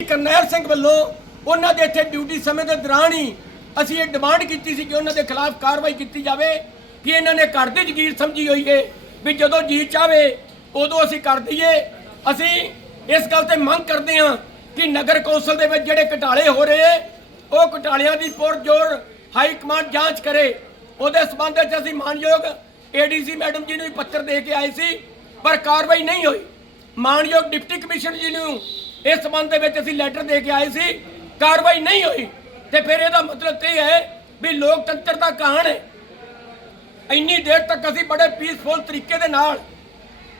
ਕਰਨੈਲ ਸਿੰਘ ਵੱਲੋਂ ਉਹਨਾਂ ਦੇ ਇੱਥੇ ਡਿਊਟੀ ਸਮੇਂ ਦੇ ਦੌਰਾਨ ਹੀ ਅਸੀਂ ਇਹ ਡਿਮਾਂਡ ਕੀਤੀ ਸੀ ਕਿ ਉਹਨਾਂ ਦੇ ਖਿਲਾਫ ਕਾਰਵਾਈ ਕੀਤੀ ਜਾਵੇ, ਕਿ ਇਹਨਾਂ ਨੇ ਘਰ ਦੀ ਜ਼ਗੀਰ ਸਮਝੀ ਹੋਈ ਏ ਵੀ ਜਦੋਂ ਜੀ ਚਾਵੇ ਉਦੋਂ ਅਸੀਂ ਕਰ ਦਈਏ। ਅਸੀਂ ਇਸ ਗੱਲ ਤੇ ਮੰਗ ਕਰਦੇ ਹਾਂ ਕਿ ਨਗਰ ਕੌਂਸਲ ਦੇ ਵਿੱਚ ਜਿਹੜੇ ਘਟਾਲੇ ਹੋ ਰਹੇ ਉਹ ਘਟਾਲਿਆਂ ਦੀ ਪੁਰਜੋਰ ਹਾਈ ਕਮਾਂਡ ਜਾਂਚ ਕਰੇ। ਉਹਦੇ ਸਬੰਧ ਵਿੱਚ ਅਸੀਂ ਮਾਨਯੋਗ ਏਡੀਸੀ ਮੈਡਮ ਜੀ ਨੂੰ ਵੀ ਪੱਤਰ ਦੇ ਕੇ ਆਏ ਸੀ, ਪਰ ਕਾਰਵਾਈ ਨਹੀਂ ਹੋਈ। ਮਾਨਯੋਗ ਡਿਪਟੀ ਕਮਿਸ਼ਨਰ ਜੀ ਨੂੰ ਇਸ ਸੰਬੰਧ ਦੇ ਵਿੱਚ ਅਸੀਂ ਲੈਟਰ ਦੇ ਕੇ ਆਏ ਸੀ, ਕਾਰਵਾਈ ਨਹੀਂ ਹੋਈ। ਤੇ ਫਿਰ ਇਹਦਾ ਮਤਲਬ ਇਹ ਹੈ ਵੀ ਲੋਕਤੰਤਰ ਦਾ ਕਹਾਣ ਹੈ। ਇੰਨੀ ਦੇਰ ਤੱਕ ਅਸੀਂ ਬੜੇ ਪੀਸਫੁਲ ਤਰੀਕੇ ਦੇ ਨਾਲ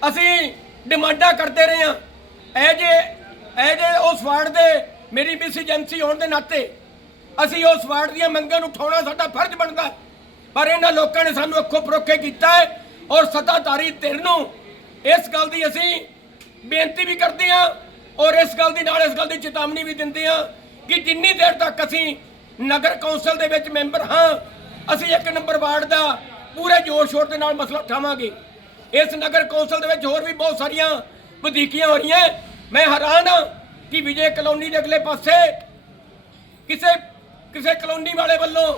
ਅਸੀਂ ਡਿਮਾਂਡਾਂ ਕਰਦੇ ਰਹੇ ਹਾਂ। ਇਹ ਜੇ ਇਹ ਜੇ ਉਸ ਵਾਰਡ ਦੇ ਮੇਰੀ ਮਿਸ ਏਜੰਸੀ ਹੋਣ ਦੇ ਨਾਤੇ ਅਸੀਂ ਉਸ ਵਾਰਡ ਦੀਆਂ ਮੰਗਾਂ ਨੂੰ ਉਠਾਉਣਾ ਸਾਡਾ ਫਰਜ਼ ਬਣਦਾ ਪਰ ਇਹਨਾਂ ਲੋਕਾਂ ਨੇ ਸਾਨੂੰ ਅੱਖੋਂ ਪਰੋਖੇ ਕੀਤਾ ਹੈ ਔਰ ਸੱਤਾਧਾਰੀ ਧਿਰ ਨੂੰ ਇਸ ਗੱਲ ਦੀ ਅਸੀਂ ਬੇਨਤੀ ਵੀ ਕਰਦੇ ਹਾਂ ਔਰ ਇਸ ਗੱਲ ਦੀ ਨਾਲ ਇਸ ਗੱਲ ਦੀ ਚੇਤਾਵਨੀ ਵੀ ਦਿੰਦੇ ਹਾਂ ਕਿ ਜਿੰਨੀ ਦੇਰ ਤੱਕ ਅਸੀਂ ਨਗਰ ਕੌਂਸਲ ਦੇ ਵਿੱਚ ਮੈਂਬਰ ਹਾਂ, ਅਸੀਂ ਇੱਕ ਨੰਬਰ ਵਾਰਡ ਦਾ ਪੂਰੇ ਜੋਰ ਸ਼ੋਰ ਦੇ ਨਾਲ ਮਸਲਾ ਉਠਾਵਾਂਗੇ। ਇਸ ਨਗਰ ਕੌਂਸਲ ਦੇ ਵਿੱਚ ਹੋਰ ਵੀ ਬਹੁਤ ਸਾਰੀਆਂ ਵਧੀਕੀਆਂ ਹੋ ਰਹੀਆਂ ਮੈਂ ਹੈਰਾਨ ਹਾਂ ਕਿ ਵਿਜੇ ਕਲੋਨੀ ਦੇ ਅਗਲੇ ਪਾਸੇ ਕਿਸੇ ਕਿਸੇ ਕਲੋਨੀ ਵਾਲੇ ਵੱਲੋਂ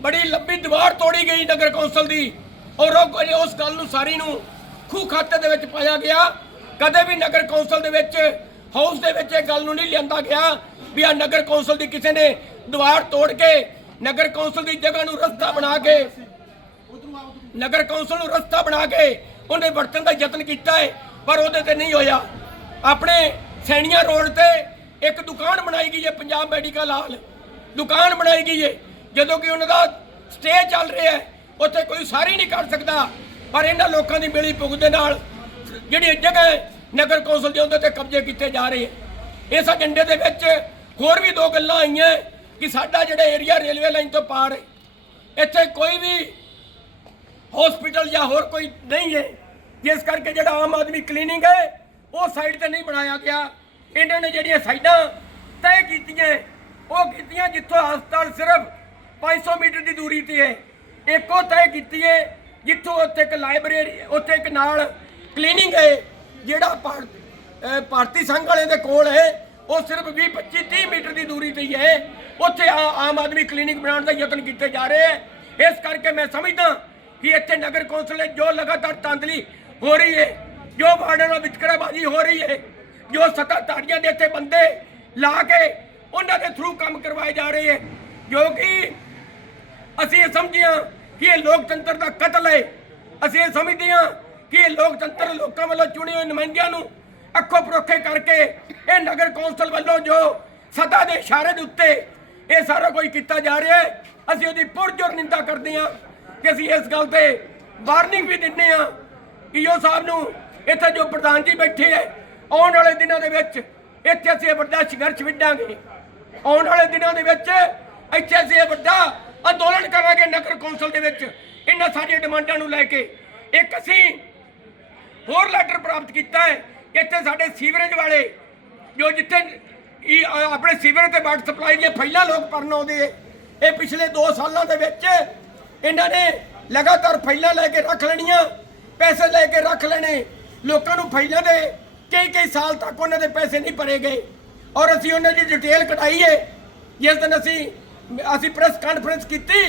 ਬੜੀ ਲੰਬੀ ਦੀਵਾਰ ਤੋੜੀ ਗਈ ਨਗਰ ਕੌਂਸਲ ਦੀ ਔਰ ਉਹ ਉਸ ਗੱਲ ਨੂੰ ਸਾਰੀ ਨੂੰ ਖੂ ਖਾਤੇ ਦੇ ਵਿੱਚ ਪਾਇਆ ਗਿਆ। ਕਦੇ ਵੀ ਨਗਰ ਕੌਂਸਲ ਦੇ ਵਿੱਚ ਹਾਊਸ ਦੇ ਵਿੱਚ ਇਹ ਗੱਲ ਨੂੰ ਨਹੀਂ ਲਿਆਂਦਾ ਗਿਆ ਵੀ ਆ ਨਗਰ ਕੌਂਸਲ ਦੀ ਕਿਸੇ ਨੇ ਦੀਵਾਰ ਤੋੜ ਕੇ ਨਗਰ ਕੌਂਸਲ ਦੀ ਜਗ੍ਹਾ ਨੂੰ ਰਸਤਾ ਬਣਾ ਕੇ ਨਗਰ ਕੌਂਸਲ ਨੂੰ ਰਸਤਾ ਬਣਾ ਕੇ ਉਹਨੇ ਵਰਤਣ ਦਾ ਯਤਨ ਕੀਤਾ ਹੈ ਪਰ ਉਹਦੇ ਤੇ ਨਹੀਂ ਹੋਇਆ। ਆਪਣੇ ਸੈਣੀਆਂ ਰੋਡ ਤੇ ਇੱਕ ਦੁਕਾਨ ਬਣਾਈ ਗਈ ਹੈ ਪੰਜਾਬ ਮੈਡੀਕਲ ਹਾਲ। ਦੁਕਾਨ ਬਣਾਈ ਗਈ ਹੈ ਜਦੋਂ ਕਿ ਉਹਨਾਂ ਦਾ ਸਟੇ ਚੱਲ ਰਿਹਾ ਹੈ ਉੱਥੇ ਕੋਈ ਸਾਰੀ ਨਹੀਂ ਕਰ ਸਕਦਾ, ਪਰ ਇਹਨਾਂ ਲੋਕਾਂ ਦੀ ਮਿਲੀ ਭੁਗਤ ਦੇ ਨਾਲ ਜਿਹੜੀ ਜਗ੍ਹਾ ਨਗਰ ਕੌਂਸਲ ਦੇ ਉਹਦੇ ਤੇ ਕਬਜ਼ੇ ਕੀਤੇ ਜਾ ਰਹੇ ਹੈ। ਇਸ ਏਜੰਡੇ ਦੇ ਵਿੱਚ ਹੋਰ ਵੀ ਦੋ ਗੱਲਾਂ ਆਈਆਂ ਕਿ ਸਾਡਾ ਜਿਹੜਾ ਏਰੀਆ ਰੇਲਵੇ ਲਾਈਨ ਤੋਂ ਪਾਰ ਹੈ, ਇੱਥੇ ਕੋਈ ਵੀ ਹਸਪੀਟਲ ਜਾਂ ਹੋਰ ਕੋਈ ਨਹੀਂ ਹੈ। ਜਿਸ ਕਰਕੇ ਜਿਹੜਾ ਆਮ ਆਦਮੀ ਕਲੀਨਿਕ ਹੈ, ਉਹ ਸਾਈਡ ਤੇ ਨਹੀਂ ਬਣਾਇਆ ਗਿਆ। ਇਹਨਾਂ ਨੇ ਜਿਹੜੀਆਂ ਸਾਈਡਾਂ ਤੈਅ ਕੀਤੀਆਂ ਉਹ ਕੀਤੀਆਂ ਜਿੱਥੋਂ ਹਸਪਤਾਲ ਸਿਰਫ 500 ਮੀਟਰ ਦੀ ਦੂਰੀ ਤੇ ਹੈ। ਇੱਕੋ ਤੈਅ ਕੀਤੀ ਹੈ, ਜਿੱਥੋਂ ਉੱਥੇ ਇੱਕ ਲਾਇਬ੍ਰੇਰੀ ਉੱਥੇ ਇੱਕ ਨਾਲ ਕਲੀਨਿਕ ਹੈ, ਜਿਹੜਾ ਭਾਰਤੀ ਸੰਘ ਵਾਲੇ ਦੇ ਕੋਲ ਹੈ, ਉਹ ਸਿਰਫ 20 25 30 ਮੀਟਰ ਦੀ ਦੂਰੀ ਤੇ ਹੈ ਉੱਥੇ ਆਮ ਆਦਮੀ ਕਲੀਨਿਕ ਬਣਾਉਣ ਦਾ ਯਤਨ ਕੀਤੇ ਜਾ ਰਹੇ ਹੈ। ਇਸ ਕਰਕੇ ਮੈਂ ਸਮਝਦਾ ਕਿ ਇੱਥੇ ਨਗਰ ਕੌਂਸਲ ਜੋ ਲਗਾਤਾਰ ਤਾਂਦਲੀ ਹੋ ਰਹੀ ਹੈ, ਜੋ ਵਾਰਡਾਂ ਨਾਲ ਵਿਚਕਰਾਬਾਜ਼ੀ ਹੋ ਰਹੀ ਹੈ, ਜੋ ਸੱਤਾਧਾਰੀਆਂ ਦੇ ਇੱਥੇ ਬੰਦੇ ਲਾ ਕੇ ਉਹਨਾਂ ਦੇ ਥਰੂ ਕੰਮ ਕਰਵਾਏ ਜਾ ਰਹੇ ਹੈ, ਜੋ ਕਿ ਅਸੀਂ ਇਹ ਸਮਝਦੇ ਹਾਂ ਕਿ ਇਹ ਲੋਕਤੰਤਰ ਦਾ ਕਤਲ ਹੈ। ਅਸੀਂ ਇਹ ਸਮਝਦੇ ਹਾਂ ਕਿ ਇਹ ਲੋਕਤੰਤਰ ਲੋਕਾਂ ਵੱਲੋਂ ਚੁਣੇ ਹੋਏ ਨੁਮਾਇੰਦਿਆਂ ਨੂੰ ਅੱਖੋਂ ਪਰੋਖੇ ਕਰਕੇ ਇਹ ਨਗਰ ਕੌਂਸਲ ਵੱਲੋਂ ਜੋ ਸੱਤਾ ਦੇ ਇਸ਼ਾਰੇ ਦੇ ਉੱਤੇ ਇਹ ਸਾਰਾ ਕੁਝ ਕੀਤਾ ਜਾ ਰਿਹਾ ਹੈ, ਅਸੀਂ ਉਹਦੀ ਪੁਰਜੋਰ ਨਿੰਦਾ ਕਰਦੇ ਹਾਂ ਕਿ ਅਸੀਂ ਇਸ ਗੱਲ ਤੇ ਵਾਰਨਿੰਗ ਵੀ ਦਿੰਦੇ ਹਾਂ ਈਓ ਸਾਹਿਬ ਨੂੰ ਇੱਥੇ ਜੋ ਪ੍ਰਧਾਨ ਜੀ ਬੈਠੇ ਹੈ, ਆਉਣ ਵਾਲੇ ਦਿਨਾਂ ਦੇ ਵਿੱਚ ਇੱਥੇ ਅਸੀਂ ਇਹ ਵੱਡਾ ਸੰਘਰਸ਼ ਵਿੱਢਾਂਗੇ। ਆਉਣ ਵਾਲੇ ਦਿਨਾਂ ਦੇ ਵਿੱਚ ਇੱਥੇ ਅਸੀਂ ਇਹ ਵੱਡਾ ਅੰਦੋਲਨ ਕਰਾਂਗੇ ਨਗਰ ਕੌਂਸਲ ਦੇ ਵਿੱਚ। ਇਹਨਾਂ ਸਾਰੀਆਂ ਡਿਮਾਂਡਾਂ ਨੂੰ ਲੈ ਕੇ ਇੱਕ ਅਸੀਂ ਹੋਰ ਲੈਟਰ ਪ੍ਰਾਪਤ ਕੀਤਾ ਹੈ ਇੱਥੇ ਸਾਡੇ ਸੀਵਰੇਜ ਵਾਲੇ ਜੋ ਜਿੱਥੇ ਇਹ ਆਪਣੇ ਸੀਵਰੇਜ ਤੇ ਵਾਟਰ ਸਪਲਾਈ ਦੀਆਂ ਫਾਈਲਾਂ ਲੋਕ ਭਰਨ ਆਉਂਦੇ ਹੈ, ਇਹ ਪਿਛਲੇ 2 ਸਾਲਾਂ ਦੇ ਵਿੱਚ ਇਹਨਾਂ ਨੇ ਲਗਾਤਾਰ ਫਾਈਲਾਂ ਲੈ ਕੇ ਰੱਖ ਲੈਣੀਆਂ ਪੈਸੇ ਲੈ ਕੇ ਰੱਖ ਲੈਣੇ ਲੋਕਾਂ ਨੂੰ ਫਾਈਲਾਂ ਦੇ ਕਈ ਕਈ ਸਾਲ ਤੱਕ ਉਹਨਾਂ ਦੇ ਪੈਸੇ ਨਹੀਂ ਭਰੇ ਗਏ। ਔਰ ਅਸੀਂ ਉਹਨਾਂ ਦੀ ਡਿਟੇਲ ਕਢਾਈਏ ਜਿਸ ਦਿਨ ਅਸੀਂ ਅਸੀਂ ਪ੍ਰੈਸ ਕਾਨਫਰੰਸ ਕੀਤੀ